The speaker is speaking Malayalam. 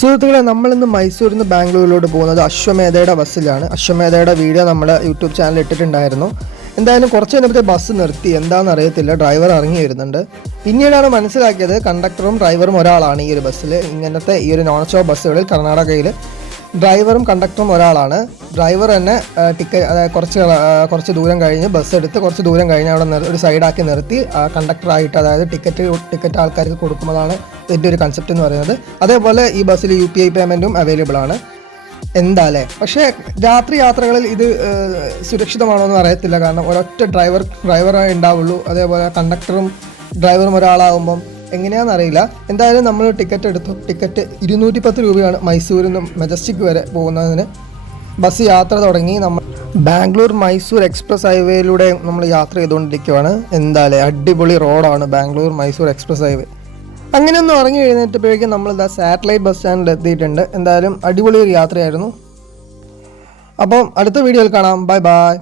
സുഹൃത്തുക്കളെ, നമ്മളിന്ന് മൈസൂരിൽ നിന്ന് ബാംഗ്ലൂരിലോട്ട് പോകുന്നത് അശ്വമേധയുടെ ബസ്സിലാണ്. അശ്വമേധയുടെ വീഡിയോ നമ്മുടെ യൂട്യൂബ് ചാനലിൽ ഇട്ടിട്ടുണ്ടായിരുന്നു. എന്തായാലും കുറച്ച് കഴിഞ്ഞപ്പോൾ ബസ് നിർത്തി, എന്താണെന്ന് അറിയത്തില്ല. ഡ്രൈവർ ഇറങ്ങി വരുന്നുണ്ട്. പിന്നീടാണ് മനസ്സിലാക്കിയത് കണ്ടക്ടറും ഡ്രൈവറും ഒരാളാണ് ഈ ഒരു ബസ്സിൽ. ഇങ്ങനത്തെ ഈ ഒരു നോൺ സ്റ്റോപ്പ് ബസ്സുകളിൽ കർണാടകയിൽ ഡ്രൈവറും കണ്ടക്ടറും ഒരാളാണ്. ഡ്രൈവർ തന്നെ ടിക്കറ്റ്, അതായത് കുറച്ച് ദൂരം കഴിഞ്ഞ് ബസ് എടുത്ത് കുറച്ച് ദൂരം കഴിഞ്ഞ് അവിടെ ഒരു സൈഡാക്കി നിർത്തി കണ്ടക്ടറായിട്ട്, അതായത് ടിക്കറ്റ് ആൾക്കാർക്ക് കൊടുക്കുന്നതാണ് ഇതിൻ്റെ ഒരു കൺസെപ്റ്റ് എന്ന് പറയുന്നത്. അതേപോലെ ഈ ബസ്സിൽ UPI പേയ്മെൻറ്റും അവൈലബിൾ ആണ്. എന്താല്ലേ, പക്ഷേ രാത്രി യാത്രകളിൽ ഇത് സുരക്ഷിതമാണോ എന്ന് അറിയത്തില്ല. കാരണം ഒരൊറ്റ ഡ്രൈവറേ ഉണ്ടാവുള്ളൂ. അതേപോലെ കണ്ടക്ടറും ഡ്രൈവറും ഒരാളാകുമ്പം എങ്ങനെയാണെന്നറിയില്ല. എന്തായാലും നമ്മൾ ടിക്കറ്റ് എടുത്തു. ടിക്കറ്റ് 210 രൂപയാണ് മൈസൂരിൽ നിന്ന് മെജസ്റ്റിക് വരെ പോകുന്നതിന്. ബസ് യാത്ര തുടങ്ങി. നമ്മൾ ബാംഗ്ലൂർ മൈസൂർ എക്സ്പ്രസ് ഹൈവേയിലൂടെ നമ്മൾ യാത്ര ചെയ്തുകൊണ്ടിരിക്കുകയാണ്. എന്തായാലും അടിപൊളി റോഡാണ് ബാംഗ്ലൂർ മൈസൂർ എക്സ്പ്രസ് ഹൈവേ. അങ്ങനെയൊന്നും ഇറങ്ങി എഴുന്നേറ്റപ്പോഴേക്കും നമ്മളിതാ സാറ്റലൈറ്റ് ബസ് സ്റ്റാൻഡിൽ എത്തിയിട്ടുണ്ട്. എന്തായാലും അടിപൊളി ഒരു യാത്രയായിരുന്നു. അപ്പം അടുത്ത വീഡിയോയിൽ കാണാം. Bye bye.